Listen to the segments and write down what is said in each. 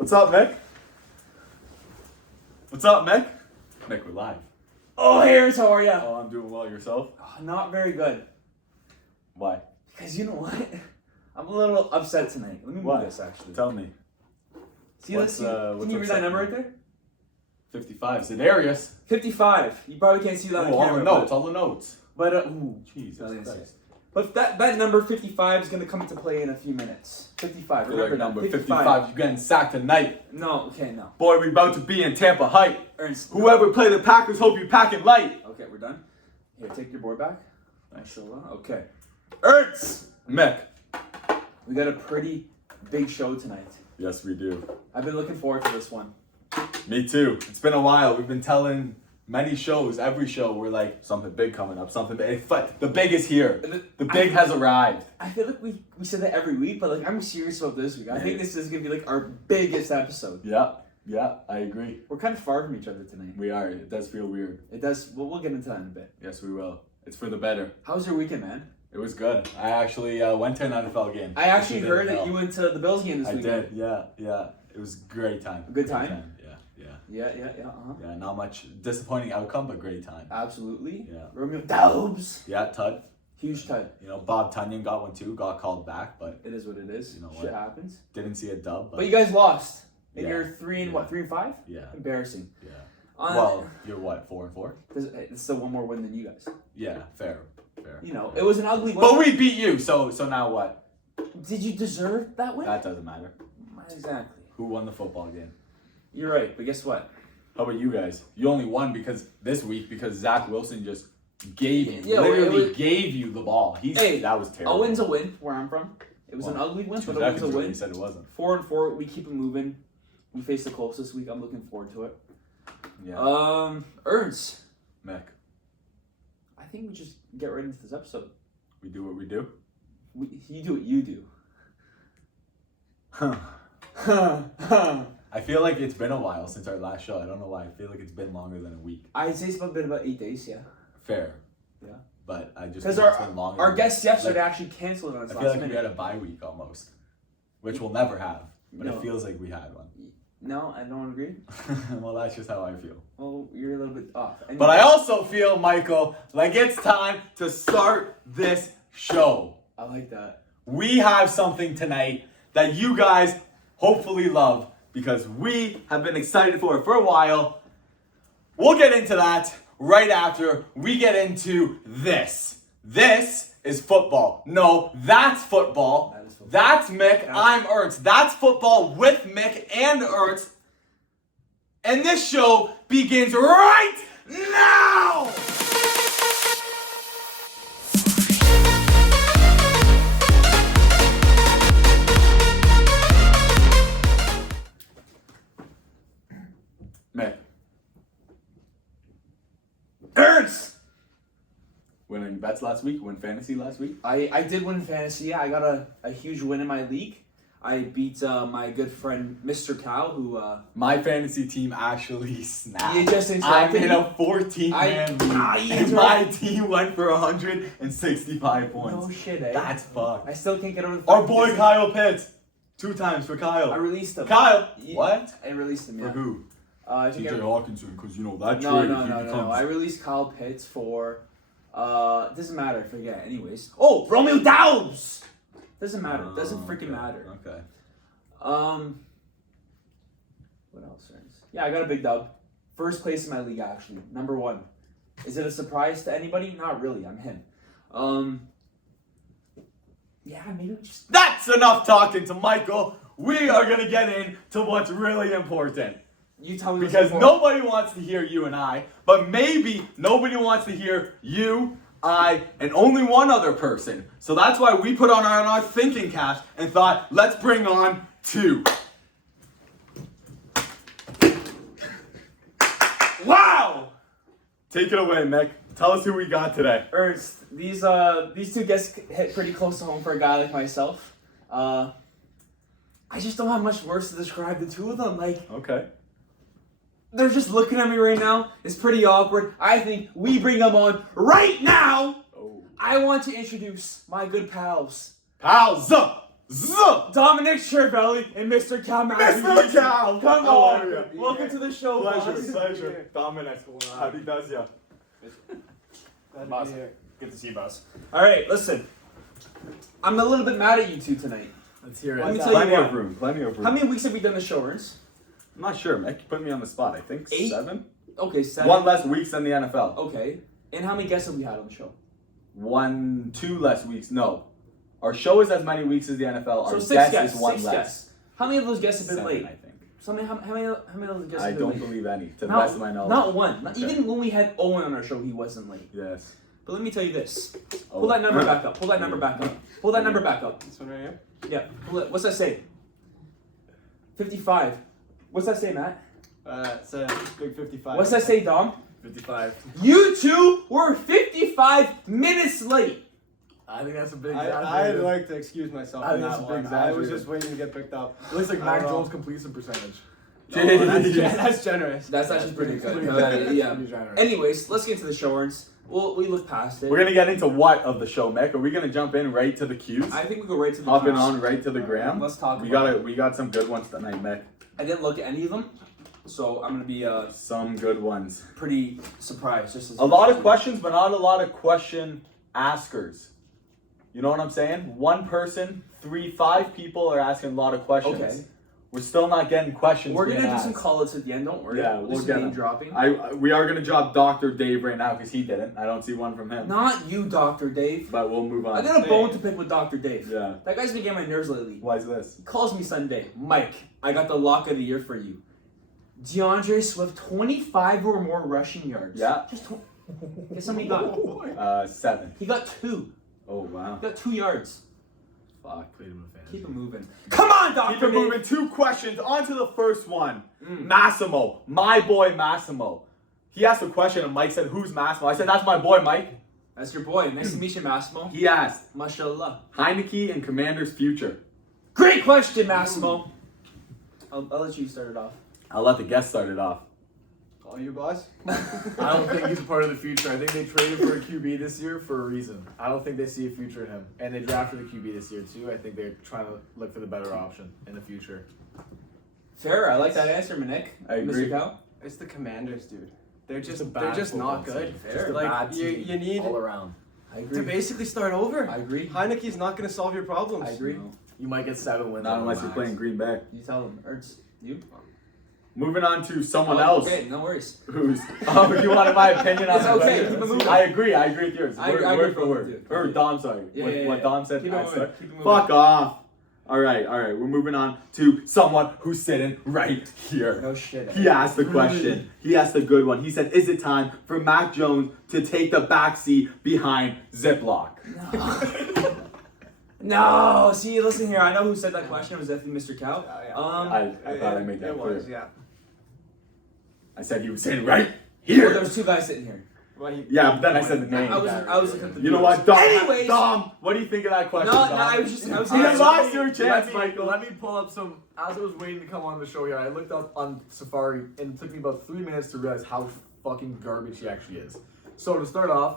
What's up, Mick? What's up, Mick? Mick, we're live. Oh, hey, Ernst, how are ya? Oh, I'm doing well. Yourself? Oh, not very good. Why? Because you know what? I'm a little upset tonight. Let me move this, actually. Tell me. See, let's see. Can you read that number right there? 55. Zedarius. 55. You probably can't see that on All camera. the notes. All the notes. But, Jesus Christ. But that number 55 is going to come into play in a few minutes. 55. Remember number 55. You're getting sacked tonight. No, okay, no. Boy, we about to be in Tampa Height. Ernst. Whoever play the Packers, hope you packing light. Okay, we're done. Here, take your board back. Thanks. Okay. Ernst. Mick. We got a pretty big show tonight. Yes, we do. I've been looking forward to this one. Me too. It's been a while. We've been telling many shows, every show, we're like, something big coming up, something big. The big is here. The big has arrived. I feel like we say that every week, but like I'm serious about this week. I think this is going to be like our biggest episode. Yeah, I agree. We're kind of far from each other tonight. We are. It does feel weird. It does. We'll get into that in a bit. Yes, we will. It's for the better. How was your weekend, man? It was good. I actually went to an NFL game. I actually heard that you went to the Bills game this weekend. I did, yeah. It was a great time. A good time? Yeah. Yeah, not much disappointing outcome, but great time. Absolutely. Yeah. Romeo Dobbs. Yeah, Tud. Huge Tud. You know, Bob Tunyon got one too, got called back, but it is what it is. You know what? Shit happens. Didn't see a dub. But you guys lost. And Yeah. you're 3 and 5? Yeah. Embarrassing. Yeah. Well, you're what, 4 and 4? It's still one more win than you guys. Yeah, fair. You know, it was an ugly win. But we beat you, so now what? Did you deserve that win? That doesn't matter. Exactly. Who won the football game? You're right, but guess what? How about you guys? You only won this week because Zach Wilson just gave you, gave you the ball. That was terrible. A win's a win where I'm from. It was an ugly win, but a win's a win. You said it wasn't. 4 and 4, we keep it moving. We face the Colts this week. I'm looking forward to it. Yeah. Ernst. Mick. I think we just get right into this episode. We do what we do. You do what you do. I feel like it's been a while since our last show. I don't know why. I feel like it's been longer than a week. I'd say it's been about 8 days, yeah. Fair. Yeah. But I just because our guest yesterday actually canceled on us. I feel like we had a bye week almost, which we'll never have. But it feels like we had one. No, I don't agree. Well, that's just how I feel. Well, you're a little bit off. But I also feel, Michael, like it's time to start this show. I like that. We have something tonight that you guys hopefully love because we have been excited for it for a while. We'll get into that right after we get into this. This is football. No, that's football. That is football. That's Mick. I'm Ernst. That's football with Mick and Ernst. And this show begins right now! Mick. Ernst! Win any bets last week? Win fantasy last week? I did win fantasy. Yeah, I got a huge win in my league. I beat my good friend Mr. Cow, who my fantasy team actually snapped. You just I'm in a 14-man league, and my team went for 165 points. No shit, eh? That's fucked. I still can't get over the Our boy Kyle Pitts, 2 times for Kyle. I released him. Kyle, what? I released him. Yeah. For who? TJ Hawkinson, because you know that trade. No. I released Kyle Pitts for. Doesn't matter. Forget. Anyways. Oh, Romeo Dobbs. Doesn't matter. Doesn't freaking matter. Okay. What else, Ernst? Yeah, I got a big dub. First place in my league, actually. Number 1. Is it a surprise to anybody? Not really. I'm him. Yeah, maybe just. That's enough talking to Michael. We are gonna get into what's really important. You tell me. Because nobody wants to hear you and I, but maybe nobody wants to hear you, I, and only one other person. So that's why we put on our thinking caps and thought, let's bring on 2. Wow! Take it away, Mick. Tell us who we got today. Ernst, these 2 guests hit pretty close to home for a guy like myself. I just don't have much words to describe the 2 of them. Like, okay. They're just looking at me right now. It's pretty awkward. I think we bring them on right now. Oh. I want to introduce my good pals. Pals! Dominic Cervelli and Mr. Cal Matthews. Mr. Cal, Come how on. are you? Welcome to the show, boss. Pleasure. Dominic, how does ya? Boss. Good to see you, boss. All right, listen. I'm a little bit mad at you two tonight. Let's hear Let me it. tell you Plenty what. of room. Plenty of room. How many weeks have we done the show, Ernst? I'm not sure, Mick. You put me on the spot. I think 8? 7. Okay, 7. 1 less weeks than the NFL. Okay. And how many guests have we had on the show? 2 less weeks. No. Our show is as many weeks as the NFL. Our So 6 guest guests. is 1 6 less. guests. How many of those guests have been 7, late? I think. How many of those guests I have been don't late? believe any, to the Not, best of my knowledge. not one. Not, Okay. Even when we had Owen on our show, he wasn't late. Yes. But let me tell you this. Oh. Pull that number back up. Pull that number back up. Pull that number back up. This one right here? Yeah. Pull it. What's that say? 55. What's that say, Matt? It's a big 55. What's that say, Dom? 55. You two were 55 minutes late. I think that's a big I'd exaggeration. like to excuse myself I on think that it's a big one. I was exaggeration. just waiting to get picked up. It looks like I Mac don't know. Jones' completion percentage. Oh, Jeez. that's generous. That's actually pretty good. Pretty Yeah. Pretty generous. Anyways, let's get to the show, Ernst. We look past it. We're going to get into what of the show, Mick? Are we going to jump in right to the cues? I think we go right to the Hopping cues. on right to the gram? Let's talk We about it. we got some good ones tonight, Mick. I didn't look at any of them, so I'm gonna be Some good ones. pretty surprised. Just as A lot of questions, but not a lot of question askers. You know what I'm saying? 1 person, 5 people are asking a lot of questions. Okay. We're still not getting questions. We're being gonna do some asked. call-outs at the end. Don't worry. Yeah, We'll we'll do some get name them. dropping. We are gonna drop Dr. Dave right now because he didn't. I don't see one from him. Not you, Dr. Dave. But we'll move on. I got a bone to pick with Dr. Dave. Yeah. That guy's been getting my nerves lately. Why is this? He calls me Sunday. Mike, I got the lock of the year for you. DeAndre Swift, 25 or more rushing yards. Yeah. Just guess how many he got? 7. He got 2. Oh wow. He got 2 yards. Fuck. Played him in fantasy. Keep it moving. Come on, Dr. Keep it Dave. moving. 2 questions. On to the first one. Massimo. My boy Massimo. He asked a question and Mike said, "Who's Massimo?" I said, "That's my boy Mike." That's your boy. Nice to meet you, Massimo. He asked, Mashallah. Heineke and Commander's future. Great question, Massimo. I'll let you start it off. I'll let the guest start it off. All you, boss? I don't think he's a part of the future. I think they traded for a QB this year for a reason. I don't think they see a future in him. And they drafted a QB this year too. I think they're trying to look for the better option in the future. Fair. I like that answer, Manik. I agree. Mr. Cal? It's the Commanders, dude. They're Just a just bad they're just football not good. team. Just a Like bad you, team you need all around. I to agree. basically start over. I agree. Heineke's not going to solve your problems. I agree. No. You might get 7 wins. Not on unless the you're max. playing Green Bay. You tell him. Ernst, you? Moving on to someone Oh, else Okay, no worries. who's. Oh, you wanted my opinion on It's that? okay, Let's keep it see. moving. I agree with yours. I Word, agree word with for both word. of you. Or Dom, sorry. Yeah, what, yeah, what yeah. Dom said. Keep it I moving, said. keep it moving. Fuck off. All right. We're moving on to someone who's sitting right here. No shit. He asked the question. He asked a good one. He said, "Is it time for Mac Jones to take the backseat behind Ziploc?" No. See, listen here. I know who said that question. It was definitely Mr. Cal. Yeah. I thought I made that It clear. was, yeah. I said he was sitting right Well, here. there was 2 guys sitting here. Well, Yeah, but then I said the name. I was looking at the You know what, Dom? Anyways. Dom, what do you think of that question? No, Dom? I was You saying. lost your chance, Michael. Let me pull up some. As I was waiting to come on the show here, I looked up on Safari and it took me about 3 minutes to realize how fucking garbage he actually is. So to start off,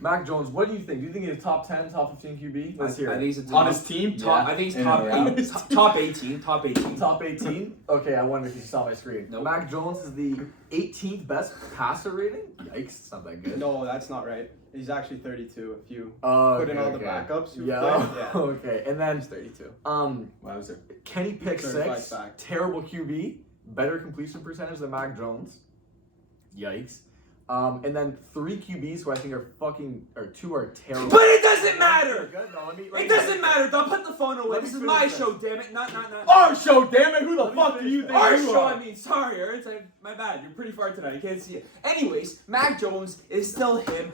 Mac Jones, what do you think? Do you think he's a top 10, top 15 QB? Let's hear I it. think he's a On his team? Top, I think he's In top and around. 8, top 18. Top 18. Top 18? Okay, I wonder if you saw my screen. Nope. Mac Jones is the 18th best passer rating? Yikes, it's not that good. No, that's not right. He's actually 32 if you Oh, put in all the okay. backups. who Yeah, played. Yeah. okay. And then, He's 32. Wowzer. Kenny Pick Certified 6, fact. terrible QB, better completion percentage than Mac Jones. Yikes. And then 3 QBs who I think are 2 are terrible. But it doesn't matter. Good. No, let me It doesn't matter. Don't put the phone away. Let me This is finish my this. show, damn it. Not. Our show, damn it! Who the Let me fuck do you finish think Our you show, are? I mean. Sorry, Ernst. My bad. You're pretty far tonight. I can't see it. Anyways, Mac Jones is still him.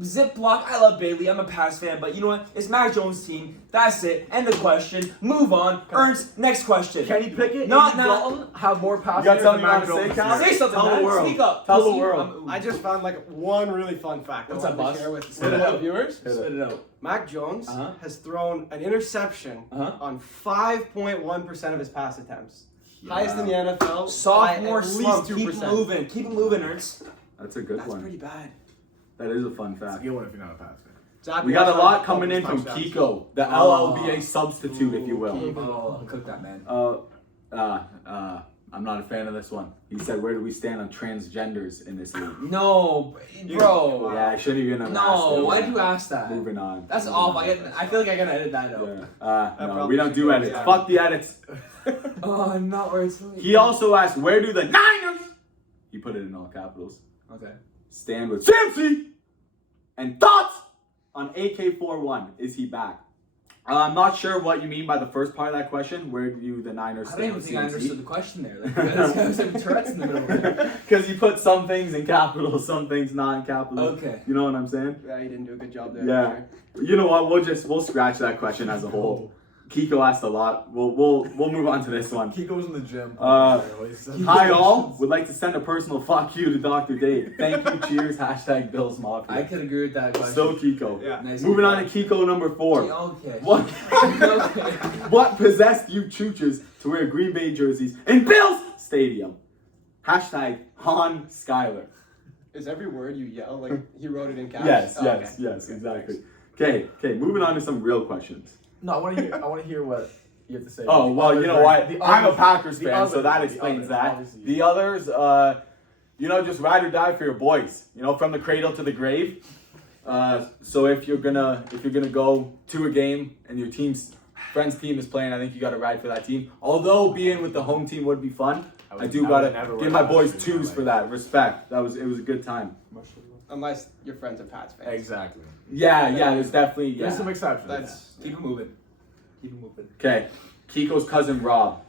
Ziploc, I love Bailey. I'm a Pass fan, but you know what? It's Mac Jones' team. That's it. End the question. Move on. Ernst, next question. Kenny Pickett Not and now. Dalton have more You passing gotta yards tell than me what Mac to say, Jones. Cal? Say something, Tell the man. world. Speak up. Tell the Pussy. world. I just found like one really fun fact. What's I up, wanted boss? to share with Spit it the out. viewers. Spit it out. Mac Jones Uh-huh. has thrown an interception Uh-huh. on 5.1% of his pass attempts. Highest in the NFL. Sophomore by at slump. least 2%. Keep moving. Keep moving, Ernst. That's a good That's one. pretty bad. That is a fun It's a fact. good one if you're not a Pats fan. Zach, We got a watch lot out. coming in from Touchdowns. Kiko, the LLBA substitute, if you will. Oh, cook that, man. I'm not a fan of this one. He said, "Where do we stand on transgenders in this league?" No, bro. Yeah, I shouldn't even have asked No, it. why'd you ask that? Moving on. That's Moving awful. on. I feel like I gotta edit that out. Yeah. No, probably we don't should do go, edits. yeah. Fuck the edits. Oh, I'm not where it's. He also asked, "Where do the Niners?" He put it in all capitals. Okay. Stand with Samsey. And thoughts on AK-41? Is he back? I'm not sure what you mean by the first part of that question. Where do the Niners I stand don't even with think I CMC? understood the question there. Like, there's some Tourette's in the middle of it. Because you put some things in capitals, some things not in capitals. Okay. You know what I'm saying? Yeah, you didn't do a good job there. Yeah. for You know what? We'll scratch that question as a whole. Kiko asked a lot. We'll move on to this one. Kiko's in the gym. Hi all. Would like to send a personal fuck you to Dr. Dave. Thank you. Cheers. Hashtag Bills Mafia. I could agree with that question. So Kiko. Yeah. Nice. Moving on to Kiko number 4. Okay. What? Okay. What possessed you choochers to wear Green Bay jerseys in Bills Stadium? Hashtag Han Skyler. Is every word you yell like he wrote it in caps? Yes, Oh, yes, okay. yes, exactly. Okay, moving on to some real questions. No, I want to hear what you have to say. Oh, well, you know what? I'm a Packers fan, so that the explains others, that. obviously. The others, just ride or die for your boys. From the cradle to the grave. So if you're gonna go to a game and your friend's team is playing, I think you gotta ride for that team. Although being with the home team would be fun, I do gotta give my boys 2s for that. Respect. It was a good time. Unless your friends are Pats fans. Exactly. Yeah, there's definitely There's some exceptions. That's Keep it moving. Keep it moving. Okay, Kiko's cousin Rob.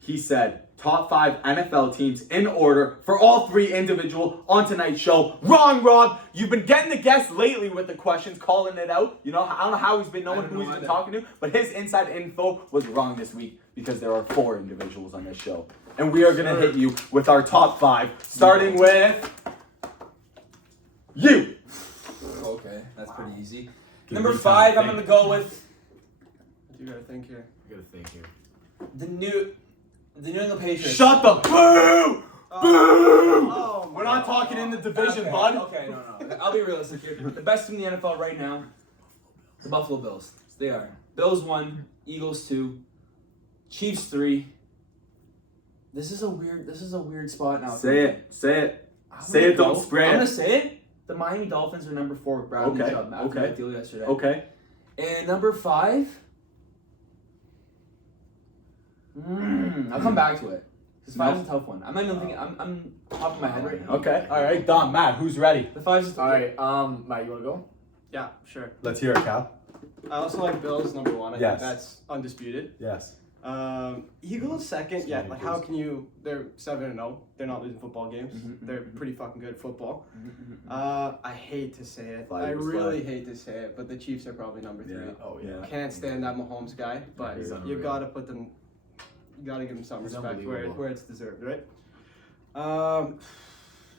He said, top 5 NFL teams in order for all 3 individual on tonight's show. Wrong, Rob. You've been getting the guests lately with the questions, calling it out. I don't know how he's been knowing who he's been talking to, but his inside info was wrong this week because there are 4 individuals on this show. And we are going to hit you with our top 5, starting with you. Okay, that's pretty easy. Give Number me time 5, to I'm think. gonna go with you gotta think here. You gotta think here. the New England Patriots. Shut the boo! Boo! Oh, We're not talking in the division, Okay, bud. Okay, no. I'll be realistic here. The best team in the NFL right now, the Buffalo Bills. They are. Bills 1, Eagles 2, Chiefs 3. This is a weird spot now. Say it. I'm Say gonna it, don't go- spray I'm it. gonna say it. The Miami Dolphins are number 4 with Bradley Okay, Chubb after okay. that deal yesterday. Okay. And number 5. I'll come back to it. Because 5's a tough one. I'm not even thinking. I'm top of my head right now. Okay. All right. Don, Matt, who's ready? The 5's All right, Matt, you wanna go? Yeah, sure. Let's hear it, Cal. I also like Bills number 1. I Yes. think that's undisputed. Yes. Eagles second. Yeah, like how can you? They're 7-0. They're not losing football games. They're pretty fucking good at football. I hate to say it. Flag I was really flag. hate to say it, but the Chiefs are probably number 3. Oh yeah. Can't stand that Mahomes guy, but he's you unreal. gotta put them. You gotta give him some He's respect unbelievable. where it's deserved, right?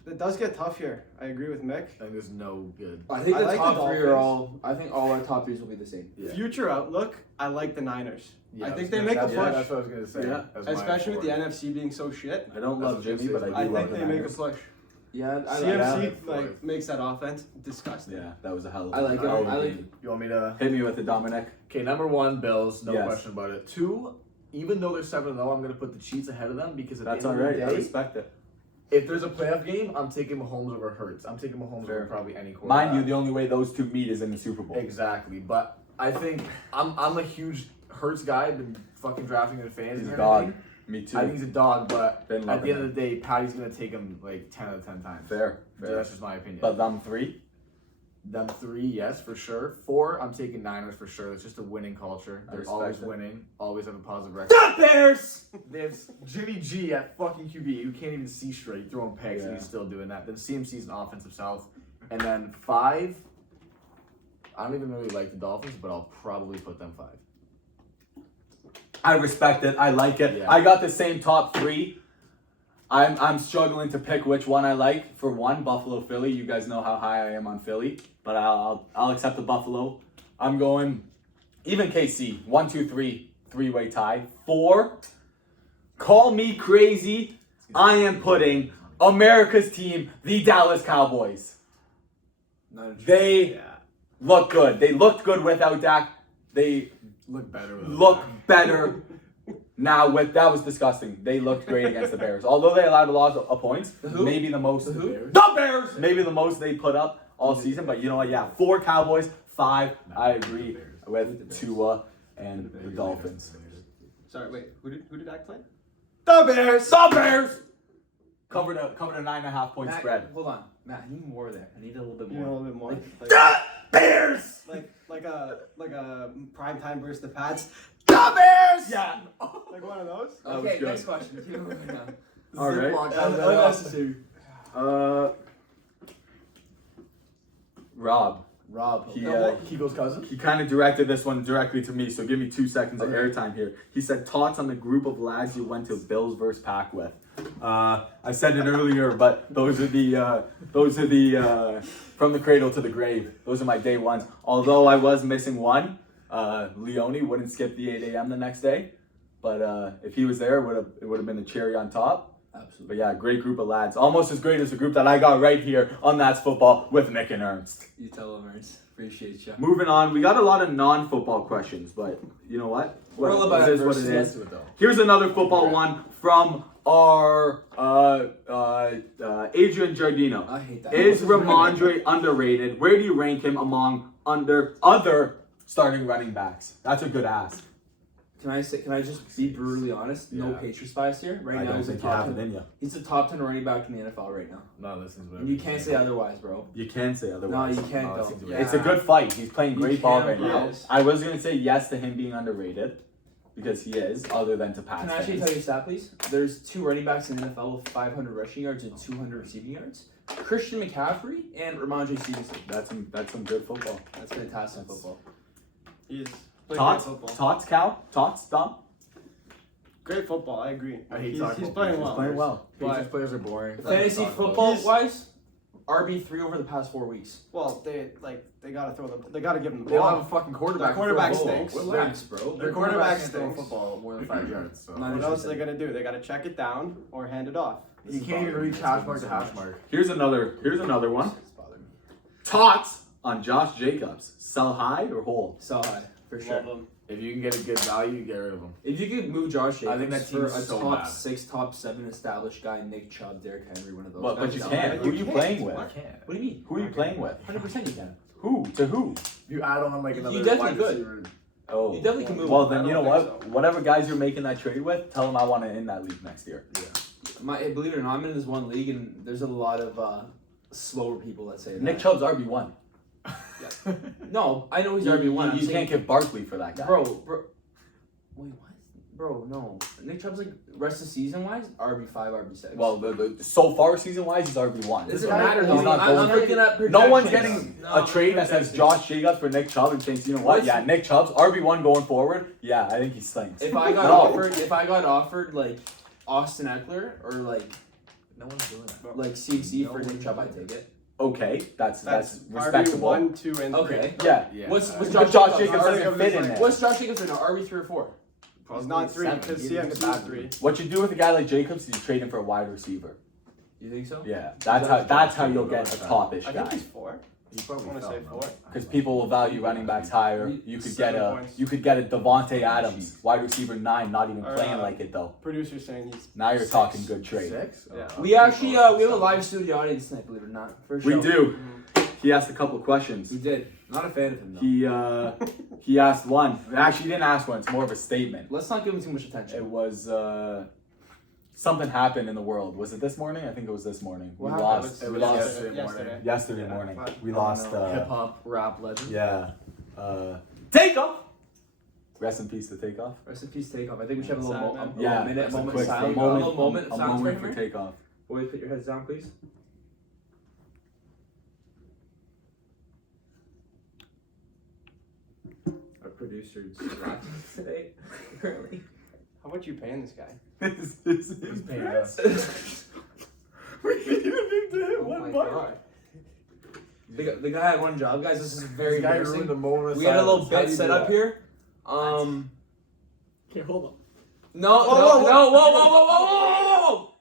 It does get tough here. I agree with Mick. I think there's no good. I think I the like top the 3 are Dolphins. all. I think all our top 3s will be the same. Yeah. Future outlook, I like the Niners. Yeah, I was think they gonna- make a that's- push. That's what I was gonna say. Yeah. That was my Especially with the fourth. NFC being so shit. I don't That's love what you Jimmy, say, but I man. do I love think the they make a Niners. push. Yeah, I like CMC Yeah. like makes that offense disgusting. Yeah, that was a hell of I like it. hell of a I like game. You want me to? Hit me with it, Dominic. Okay, number 1, Bills, no Yes. question about it. 2, even though they're 7-0, I'm gonna put the Chiefs ahead of them because at That's the all end right. of I the day, respect it. if there's a playoff game, I'm taking Mahomes over Hurts. I'm taking Mahomes Fair. over probably any quarterback. Mind you, the only way those 2 meet is in the Super Bowl. Exactly, but I think I'm a huge Hurts guy. I've been fucking drafting in fantasy. He's a and dog. everything. Me too. I think he's a dog, but Been at loving the end him. of the day, Patty's gonna take him like 10 out of 10 times. Fair. So Fair. that's just my opinion. But them 3? Them 3, yes, for sure. 4, I'm taking Niners for sure. It's just a winning culture. I They're respect always it. winning, always have a positive record. the Bears. They have Jimmy G at fucking QB who can't even see straight, throwing pegs, and Yeah. he's still doing that. Then CMC's an offensive south. And then 5, I don't even really like the Dolphins, but I'll probably put them 5. I respect it. I like it. Yeah. I got the same top 3. I'm struggling to pick which one I like. For one, Buffalo, Philly. You guys know how high I am on Philly, but I'll accept the Buffalo. I'm going even KC. 1, 2, 3, 3-way tie. 4. Call me crazy. I am putting America's team, the Dallas Cowboys. They look good. They looked good without Dak. They Look better. With look better now with that was disgusting. They looked great against the Bears. Although they allowed a lot of points, who? maybe the most. The who? The Bears! Maybe the most they put up all season. But you know what? Yeah, 4 Cowboys, 5. I agree with Tua and the Dolphins. Sorry, wait. Who did Dak play? The Bears! The Bears! Covered a 9.5 point Matt, spread. Hold on, Matt. I need more there. I need a little bit You know, a more. little bit more. The Bears! Like a prime time versus the Pats. The Bears! Yeah. Like one of those. That was Okay, good. next question. Keep moving on. All right. Unnecessary. Rob. Rob. He, Keego's cousin. He kind of directed this one directly to me, so give me 2 seconds of airtime here. He said, thoughts on the group of lads you went to Bills versus Pack with. I said it earlier, but those are the from the cradle to the grave. Those are my day ones. Although I was missing one, Leone wouldn't skip the 8 a.m. the next day, but if he was there, it would have been a cherry on top. Absolutely. But yeah, great group of lads. Almost as great as the group that I got right here on That's Football with Mick and Ernst. You tell them, Ernst. Appreciate you. Moving on, we got a lot of non-football questions, but you know what? We're all about it is what it adversity. is. Here's another football one from our Adrian Giardino. I hate that. Is Ramondre underrated? Where do you rank him among other starting running backs? That's a good ask. Can I just be brutally honest? No Yeah. Patriots bias here. Right I now, don't he's a think you top have it 10. in you. He's the top 10 running back in the NFL right now. No, listen to And you can't say otherwise, bro. You can say No, otherwise. you can't No, though. it's- It's a good fight. He's playing You great ball can't, right now. yes. I was gonna say yes to him being underrated because he is, other than to Pat. Can I actually tell you a stat, please? There's 2 running backs in the NFL with 500 rushing yards and 200 receiving yards. Christian McCaffrey and Ramondre Stevenson. That's some good football. That's fantastic football. He's playing great Tots, football. Tots, Cal, Tots, Dom. Great football. I agree. I hate he's talking he's about playing Patriots. well. Playing well. Patriots players are boring. Fantasy football wise, RB3 over the past 4 weeks. Well, they gotta throw them. They gotta give them the They don't have ball. a fucking quarterback. The quarterback for a stinks. goal. Relax, bro. Their Their quarterback quarterback can't throw a stinks. football more than 5 yards. So. Not What else are they gonna do? They gotta check it down or hand it off. You can't even reach hash mark to hash mark. Here's another one. It's bothering me. Tots on Josh Jacobs. Sell high or hold? So high, for sure. Love them. If you can get a good value, get rid of him. If you could move Josh I think Jacobs that for a team's so top bad. 6, top 7 established guy, Nick Chubb, Derrick Henry, one of those But guys. you no. can't. Who are you playing with? I can't. What do you mean? Who are you playing with? 100% you can. Who? To who? You add on like You another definitely wide could. receiver. Oh. You definitely can move Well, him. then I you know don't what? think Whatever guys you're making that trade with, tell them I want to in that league next year. Believe it or not, I'm in this one league, and there's a lot of slower people that say that. Nick Chubb's RB1. No, I know he's You, RB1. I'm you saying, can't give Barkley for that guy. bro. Wait, what? Bro, no. Nick Chubb's like rest of season wise, RB5, RB6. Well, the so far season wise, he's RB1. doesn't matter though. He's not I'm going. looking at No one's projections. getting No, a trade that says Josh Jacobs for Nick Chubb and thinks, you know what? What's- Yeah, Nick Chubb's RB1 going forward. Yeah, I think he slinks. If I got No. if I got offered like Austin Eckler or like No one's doing that. like CC for Nick Chubb, I'd take it. Okay, that's That's respectable. RB1, 2, and 3. Okay. Yeah. Yeah. What's But Josh Josh Jacobs? Jacobs doesn't fit in there. What's Josh Jacobs right now? RB3 or 4? He's not 3 7. because He's a CMC bad is 3. What you do with a guy like Jacobs is you trade him for a wide receiver. You think so? Yeah, that's how you'll get a topish I think guy. he's 4. He I probably want to fell, say no? 4. Because people will value running backs higher. You could get 7 a points. Devontae Adams, wide receiver 9, not even Or, playing like it though. Producer saying he's. Now you're talking good trade. 6? Yeah. We actually we have a live studio audience tonight, believe it or not. For sure. We do. He asked a couple questions. We did. Not a fan of him though. He asked one. Actually, he didn't ask one. It's more of a statement. Let's not give him too much It attention. was something happened in the world. Was it this morning? I think it was this morning. What We happened? lost. It We was lost yesterday. yesterday Yeah. morning. Fuck. We Oh, lost. no. Hip hop rap legend. Yeah. Takeoff. Rest in peace to Takeoff. Rest in peace, Takeoff. I think we should have a Sad, little, man. Yeah, minute, that's a moment quick silence. thing. A little moment of A silence moment right for here. Takeoff. Boys, put your heads down, please. Our producer is rapping today, currently. How much you paying this guy? This is He's paying us. We didn't even do Oh one my buck. god. The guy had one job, guys. This is very This guy embarrassing. ruined the moment of We had a little silence. How do bit you set do up that? here. Okay, hold on. No, Whoa, no, whoa, no, whoa, whoa, whoa, whoa, whoa, whoa, whoa!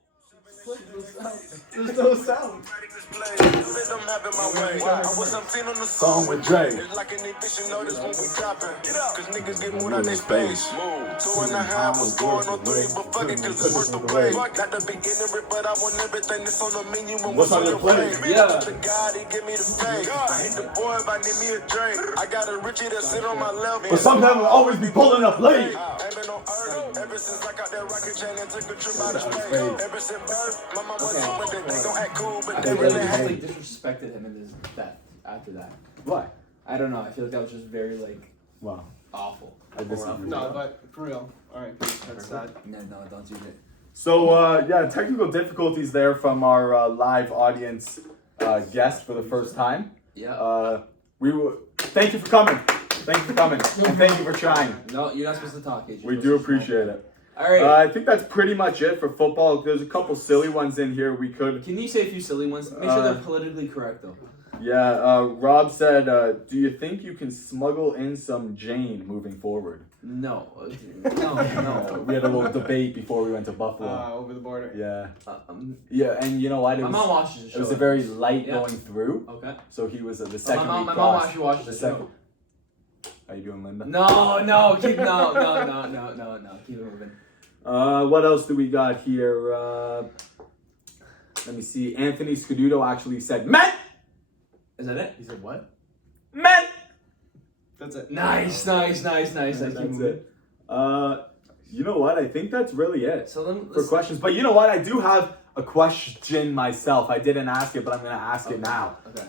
There's no sound. Song with Dre. Like an eviction notice when we dropping. Cause niggas get moved out their space. 2.5 was going on 3, but fuck it, cause it's worth the wait. Not to be ignorant, but I want everything that's on the menu and what's on your plate. Yeah. The God, he give me the fame. I hit the boy if I need me a drink. I got a Richie that sit on my left. But sometimes we'll always be pulling up late. I've been on earth ever since I got that rocket chain and took a trip out of space. Ever since birth, my mama was with it. They gon' act cool, but They they really really heavily hate. disrespected him in his death after that. Why? I don't know. I feel like that was just very like Wow. awful. I disagree. No, but for real. All right, that's sad. No, don't do it. So, yeah, technical difficulties there from our live audience guest for the first time. Yeah. Thank you for coming. Thank you for coming. And thank you for trying. No, you're not supposed to talk, AJ. We do appreciate it. All right. I think that's pretty much it for football. There's a couple silly ones in here we could. Can you say a few silly ones? Make sure they're politically correct, though. Yeah, Rob said, do you think you can smuggle in some Jane moving forward? No. No. We had a little debate before we went to Buffalo. Over the border. Yeah. Yeah, and you know what? My mom watches the show. It was a very light Yeah. going through. Okay. So he was the second My week mom class. actually watches The the second. show. How you doing, Linda? No. Keep no. Keep it moving. What else do we got here? Let me see. Anthony Scuduto actually said, "Men, Is that it? He said what? men." That's it. Nice. That's it. You know what? I think that's really it So then, for questions. But you know what? I do have a question myself. I didn't ask it, but I'm gonna ask it now. Okay.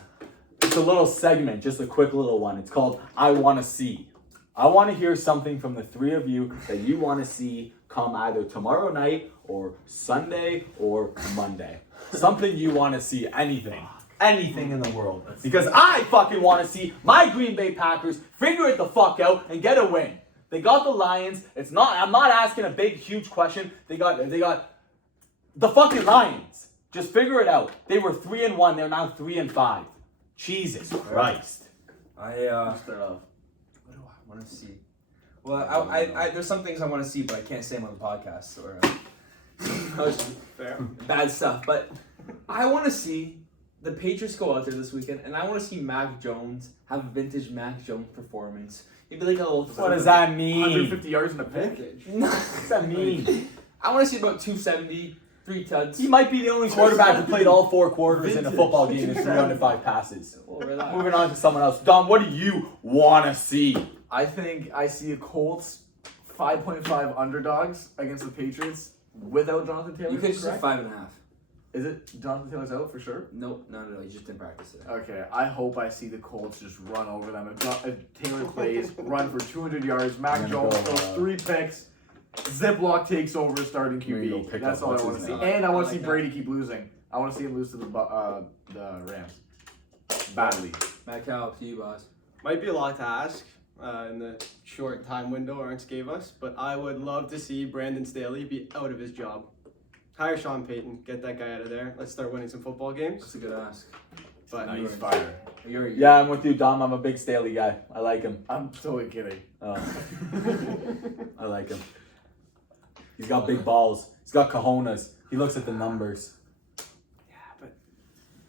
It's a little segment, just a quick little one. It's called I Want to See. I want to hear something from the three of you that you want to see come either tomorrow night or Sunday or Monday. Something you want to see, anything in the world. Because I fucking want to see my Green Bay Packers figure it the fuck out and get a win. They got the Lions. I'm not asking a big, huge question. They got the fucking Lions. Just figure it out. They were 3-1. They're now 3-5. Jesus Christ. I Start off. What do I want to see? Well, I there's some things I want to see, but I can't say them on the podcast or Fair. bad stuff. But I want to see the Patriots go out there this weekend, and I want to see Mac Jones have a vintage Mac Jones performance. He'd be like a little. What does that mean? 150 yards in a pick? What does that mean? I want to see about 270, 3 tuds. He might be the only quarterback who played all 4 quarters in a football game and 305 passes. Moving on to someone else. Dom, what do you want to see? I think I see a Colts 5.5 underdogs against the Patriots without Jonathan Taylor. You could just say correct? 5.5. Is it Jonathan Taylor's out for sure? Nope, no, he just didn't practice today. Okay, I hope I see the Colts just run over them. If Taylor plays, run for 200 yards. Mac I'm Jones gonna go, throws 3 picks. Ziploc takes over starting I'm gonna go QB. pick That's up all I what's want his to see. name. And I want to I see like Brady keep losing. I want to see him lose to the Rams. Badly. Matt Cal, to you, boss. Might be a lot to ask in the short time window Ernst gave us, but I would love to see Brandon Staley be out of his job. Hire Sean Payton, get that guy out of there. Let's start winning some football games. That's a good ask. But No, he's fired. Yeah, I'm with you, Dom. I'm a big Staley guy. I like him. I'm totally kidding. Oh. I like him. He's got big balls. He's got cojones. He looks at the numbers.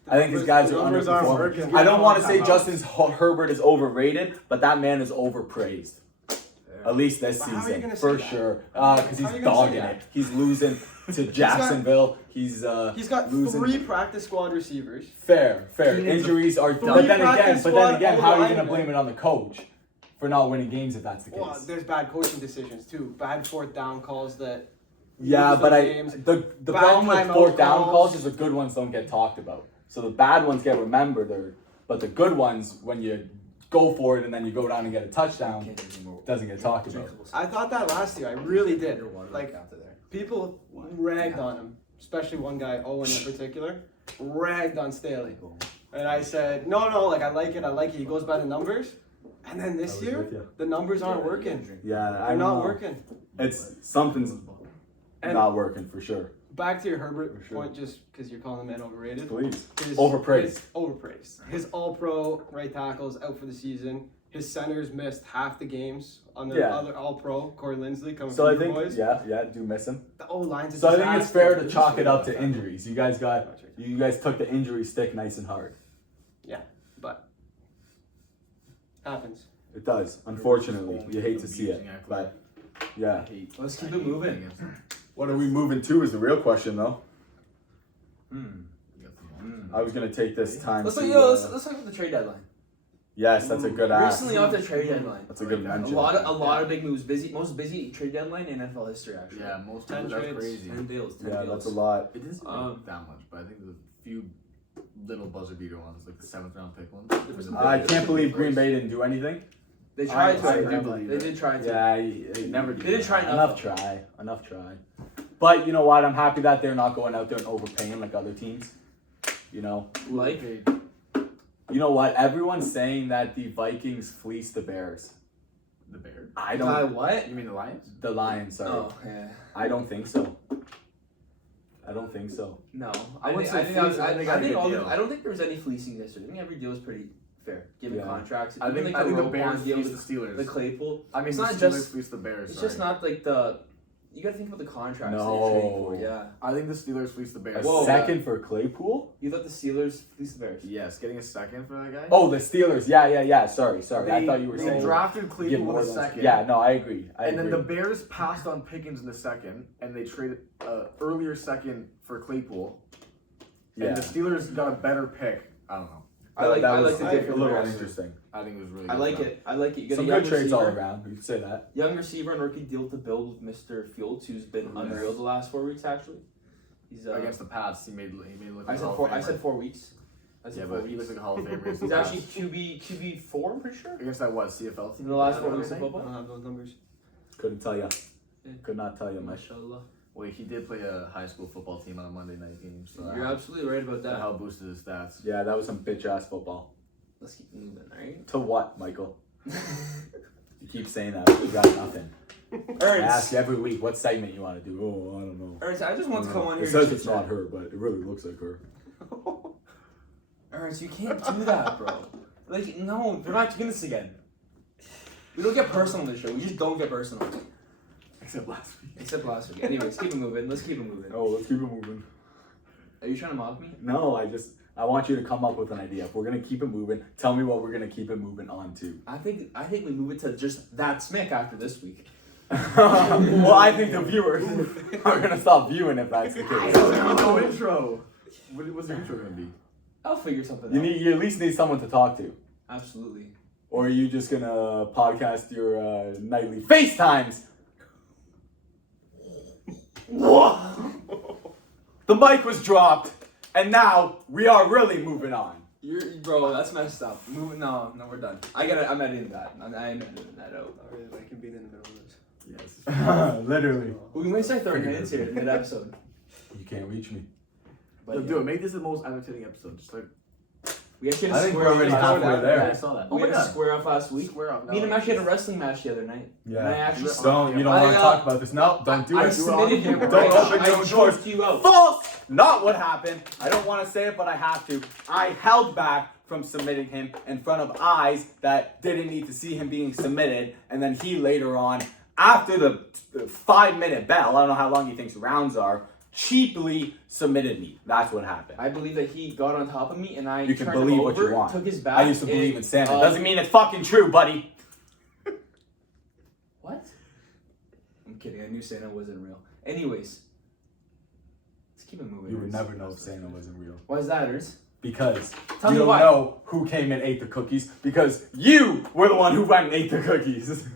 I think these guys are numbers aren't underperforming. working. I don't want to say Justin Herbert is overrated, but that man is overpraised. At least this But how are you season, gonna for say that? sure. Because How he's are you gonna say dogging that? it. He's losing to Jacksonville. He's got losing. 3 practice squad receivers. Fair. He needs Injuries are. three But then practice again, squad how are you O-linemen. gonna blame it on the coach for not winning games if that's the case? Well, there's bad coaching decisions too. Bad 4th down calls that. Yeah, lose but those games. the Bad problem with timeout 4th down calls. calls is the good ones don't get talked about. So the bad ones get remembered, but the good ones, when you go for it and then you go down and get a touchdown, doesn't get talked about. I thought that last year. I really did. Like after there. people ragged on him, especially one guy, Owen in particular, ragged on Staley. And I said, no, like I like it. He goes by the numbers. And then this was year, with you. the numbers aren't working. Yeah, They're not working. It's something's And not working for sure. back to your Herbert For sure. point, just because you're calling the man overrated. Please. His- Overpraised. Overpraised. His All-Pro right tackle's out for the season. his centers missed half the games on the Yeah. other All-Pro, Corey Linsley, coming So from I your think, boys. yeah, do miss him. The O-line's a So I think it's disaster. fair to chalk it up to injuries. You guys took the injury stick nice and hard. Yeah, but happens. It does. Unfortunately, you hate to see it, but yeah. Let's keep it moving. What are we moving to is the real question, though. I was gonna take this time. Let's to, let's talk about the trade deadline. Yes, that's a good ask. Recently off the trade deadline. That's a good A mention. lot of big moves. Most busy trade deadline in NFL history actually. Yeah, most 10 of that's trades, crazy. 10 deals. 10 Yeah, deals. that's a lot. It didn't seem like that much, but I think there's a few little buzzer beater ones, like the 7th round pick ones. There was a I big- can't believe Green Bay didn't do anything. They tried I to. do believe They it. did try to. Yeah, They never They didn't try enough enough. enough try. But you know what? I'm happy that they're not going out there and overpaying like other teams. You know. Like You know what? Everyone's saying that the Vikings fleeced the Bears. The Bears. I Guy, don't. what? You mean the Lions? The Lions. Sorry. Oh yeah. I don't think so. I don't think so. No, I wouldn't think say that was- fleecing, I think they got a good all deal. I don't think there was any fleecing this year. I think every deal was pretty fair, given Yeah. contracts. I think the Roquan Bears deal fleeced with the Steelers. the Claypool. I mean, It's the not Steelers just- fleeced the Bears. It's just not like the. You gotta think about the contracts that No. you're trading for. Yeah. I think the Steelers fleeced the A Bears. Whoa. second for Claypool? You thought the Steelers fleeced the Bears? Yes, getting a second for that guy. Oh, the Steelers. Yeah. Sorry. I thought you were they saying. drafted give Cleveland more with a than- second. Yeah, no, I agree. And then the Bears passed on Pickens in the second, and they traded earlier second for Claypool. yeah. And the Steelers got a better pick. I don't know. I like that I was like the a different little Bears. interesting. I think it was really. I good like for them. it. I like it. You got Some a young good trades all receiver, around. You could say that. young receiver and rookie deal to build with Mr. Fields, who's been unreal the last 4 weeks. Actually, he's Against the Pats, he made look like I a said Hall four. of I Famer. said 4 weeks. I said Yeah, 4 but he weeks. looks like a Hall of Famer. against He's the actually Pats. QB4. I'm pretty sure. Against that what CFL team In the last Yeah, 4 I weeks of think. I football. don't have those numbers. Couldn't tell you. Could not tell you much. Mashallah. Wait, he did play a high school football team on a Monday night game, so You're absolutely right about that that. helped boosted his stats. Yeah, that was some bitch ass football. Let's keep moving, alright? To what, Michael? You keep saying that, but you got nothing. I ask Ernst, you every week what segment you want to do. Oh, I don't know. Ernst, I just want to come on here. It and says it's chit-chat. not her, but it really looks like her. Ernst, you can't do that, bro. Like, no, we're not doing this again. We don't get personal on this show. We just don't get personal. Except last week. Except last week. Anyways, keep it moving. Let's keep it moving. Oh, let's keep it moving. Are you trying to mock me? No, I want you to come up with an idea. If we're gonna keep it moving, tell me what we're gonna keep it moving on to. I think we move it to just that Smick after this week. Well, I think the viewers are gonna stop viewing if that's the case. No intro. What was the intro gonna be? I'll figure something You out. you at least need someone to talk to. Absolutely. Or are you just gonna podcast your nightly FaceTimes? The mic was dropped, and now we are really moving on. Bro, that's messed up. No, we're done. I'm editing that. I'm editing that out. Not really, but I can be in the middle of this. Yes. Literally. We might start 30 minutes here mid episode. You can't reach me. Let's do it. Make this the most entertaining episode. Just like We actually had I to think square we're already off halfway last- there. Yeah, I saw that. We had to square off last week. Square up. Me and him actually had a wrestling match the other night. And I actually You don't I, want to talk about this. No, don't do I it. submitted him. Don't right? open I your own doors. choked you out. False! Not what happened. I don't want to say it, but I have to. I held back from submitting him in front of eyes that didn't need to see him being submitted, and then he later on, after the 5-minute bell, I don't know how long he thinks rounds are, cheaply submitted me. That's what happened. I believe that he got on top of me and I You can turned him believe what over, you want. took his back. I used to believe in Santa. uh, Doesn't mean it's fucking true, buddy. What? I'm kidding. I knew Santa wasn't real. Anyways, let's keep it moving. You would Ernst. never know if Santa wasn't real. Why is that, Ernst? Because Tell you me don't why. know who came and ate the cookies. Because you were the one who went and ate the cookies.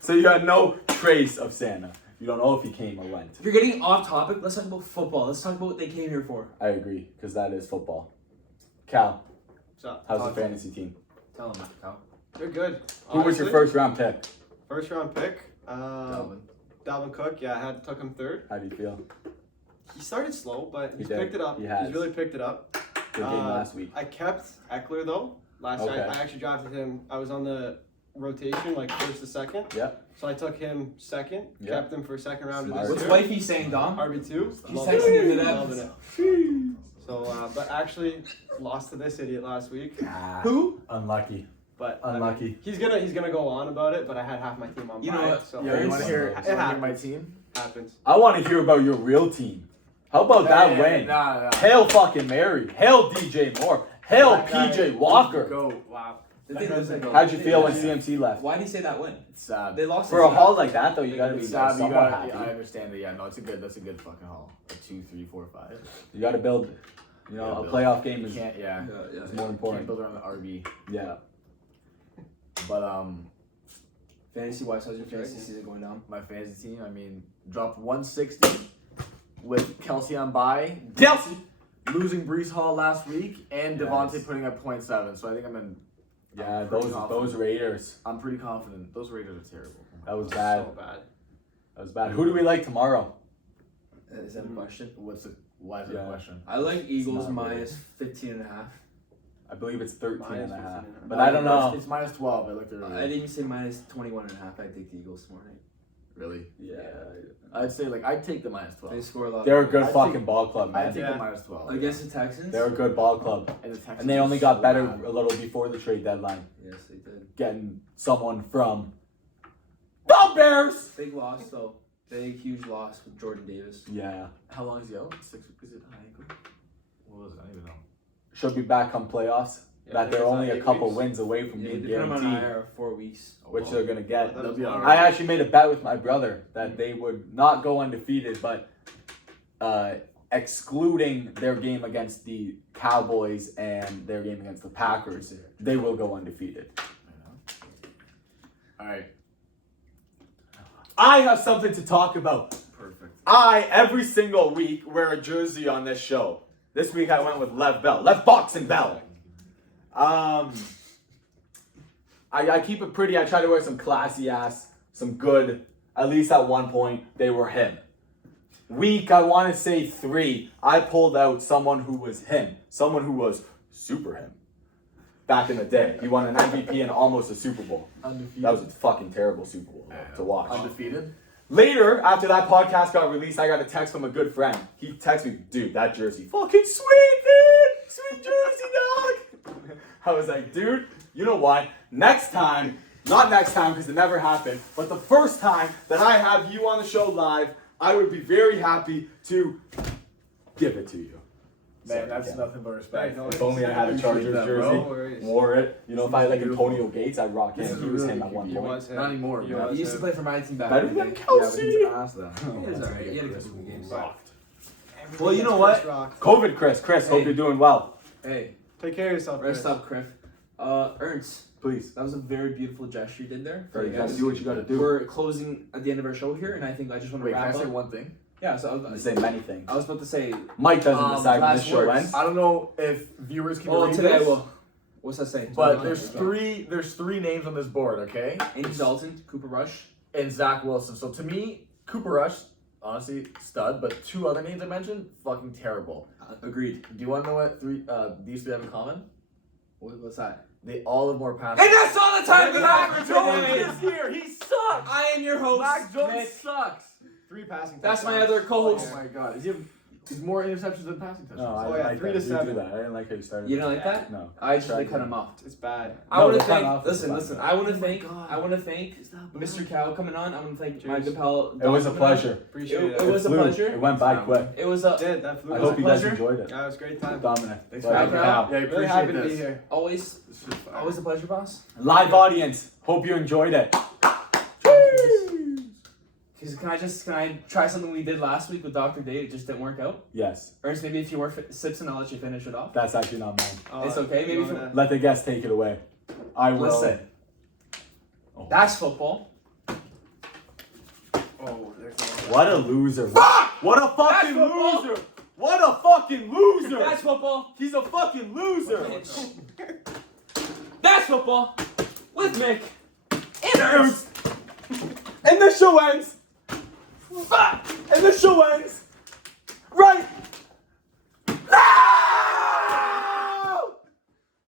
So you had no trace of Santa. You don't know if he came or went. If you're getting off topic, let's talk about football. Let's talk about what they came here for. I agree, because that is football. Cal, So, how's the fantasy team? Tell him, Kyle. they're good. Who was your honestly. first round pick? First round pick? Dalvin Cook. Yeah, I took him third. How do you feel? He started slow, but He he's did. picked it up. He has. He's really picked it up. Good game last week. I kept Eckler though. Last year, Okay. I actually drafted him. I was on the rotation, like first to second. Yep. So I took him second. Yeah. Kept him for second round of Smart. this What's year. wifey saying, Dom? RB2. She's texting you mid Loving it. So, but actually lost to this idiot last week. Who? Unlucky. But Unlucky. he's gonna go on about it. But I had half my team on. You know bye, what? So Yeah, you want to hear, It my happens. team? Happens. I want to hear about your real team. How about that win? Nah. Hail fucking Mary. Hail DJ Moore. Hail That guy PJ is Walker. Go. Wow. The thing was, How'd you feel when CMC left? Why did he say that win? It's sad. They lost For a haul like that, though, you gotta be It's sad. You somewhat gotta, happy. I understand it. Yeah, no, that's a good fucking haul. A 2, 3, 4, 5. You gotta build. You know, a playoff game is You can't. Yeah. is more Can't important. build around the RB. Yeah. But Fantasy wise, how's your fantasy season going down? my fantasy team, I mean, dropped 160 with Kelsey on bye, Kelsey. losing Brees Hall last week, and Devontae Yes. putting up 0.7. So I think I'm in. Yeah, I'm pretty those confident. Raiders. I'm pretty confident. Those Raiders are terrible. That was bad. So bad. That was bad. Who do we like tomorrow? Is that a question? Why is that Yeah. a question? I like Eagles not minus 15.5. I believe it's 13 and a Minus half. 15 and a But half. I don't know. It's minus 12. I looked at it. I didn't even say minus 21.5. I take the Eagles this morning. Really? Yeah. I'd say I'd take the minus 12. They score a lot. They're a good I fucking think- ball club, I'd man. take Yeah. the minus 12. Against the Texans? They're a good ball club. And the Texans And they only are got so better bad. a little before the trade deadline. Yes, they did. Getting someone from the Bears. Big loss, though. Big, huge loss with Jordan Davis. Yeah. How long is he out? 6 weeks? Is it high ankle? What was it? I don't even know. Should be back come playoffs. Yeah, That I think they're it's only not a 8 couple weeks. wins away from Yeah, being they put him on guaranteed, IR 4 weeks. which they're gonna get. They'll be I alright. actually made a bet with my brother that they would not go undefeated, but excluding their game against the Cowboys and their game against the Packers, they will go undefeated. All right. I have something to talk about. Perfect. I, every single week, wear a jersey on this show. This week I went with Lev Bell. Lev Boxing Bell. I keep it pretty. I try to wear some classy ass, some good. At least at one point, they were him. Week, I want to say 3, I pulled out someone who was him. Someone who was super him. Back in the day. He won an MVP and almost a Super Bowl. Undefeated. That was a fucking terrible Super Bowl to watch. Undefeated. Later, after that podcast got released, I got a text from a good friend. He texted me, dude, that jersey, fucking sweet, dude! Sweet jersey, dog! I was like, dude, you know what? Next time, not next time because it never happened, but the first time that I have you on the show live, I would be very happy to give it to you. Man, So, that's yeah. nothing but respect. No, If only I had a Appreciate Chargers that, jersey, bro. No worries. wore it. You know, if I had like Beautiful. Antonio Gates, I'd rock This him. is He was really him at one He point. was him. Not anymore, He man. was He used to him. play for my team back Better in the than day. Yeah, but Kelsey. he's ass though. He is alright. He had a couple games. Soft. Well, you know what? COVID, Chris. Chris, hope Hey. you're doing well. Hey, Take care of yourself. rest Chris. up, Criff. Ernst, Please. that was a very beautiful gesture you did there. You gotta do what you gotta do. We're closing at the end of our show here, and I think I just want to Wait, can I wrap say up. one thing? Yeah, so You say many things. I was about to say. Mike doesn't decide when last this show words. ends. I don't know if viewers can Oh, read today I this, will. What's that say? but there's three names on this board, okay? Andy Dalton, Cooper Rush. And Zach Wilson. So to me, Cooper Rush, honestly, stud. But 2 other names I mentioned, fucking terrible. Agreed. Do you want to know what these 3 have in common? What's that? They all have more passing. And that's all the time that I have Jones today. is here. He sucks. I am your host, Mac Jones Nick. sucks. 3 passing. That's my touchdowns. other co-host. Oh my god, he's more interceptions than passing touchdowns. No, I Oh, yeah, like 3 that. to You do 7. that. I didn't like how you started. You don't like that? No. I just Try cut again. him off. It's bad. I No, want to the cut thank. off is Listen, fine. listen. I want to Oh my thank. God. I want to thank Mr. Cow coming on. I want to thank my Cheers. good pal. It was a Dom coming on. pleasure. Appreciate It it. was a flew. pleasure. It went by quick. It was a Did that flew. I It was hope a you guys pleasure. enjoyed it. Yeah, it was a great time. Dominic. Thanks Well, for having me. now. Yeah, I Really appreciate happy to this. be here. always This is fire. always a pleasure, boss. Live audience. Hope you enjoyed it. Can I try something we did last week with Dr. Date? It just didn't work out. Yes, Ernst, maybe if you were sips and I'll let you finish it off. that's actually not mine. Oh, It's okay, maybe you if you- wanna- Let the guest take it away. I will. Listen, Oh. that's football. Oh, there's no. What a loser. What a fucking That's football. loser. What a fucking loser. That's football. He's a fucking loser. That's football. With Mick and Ernst. And the show ends. And the show ends. Right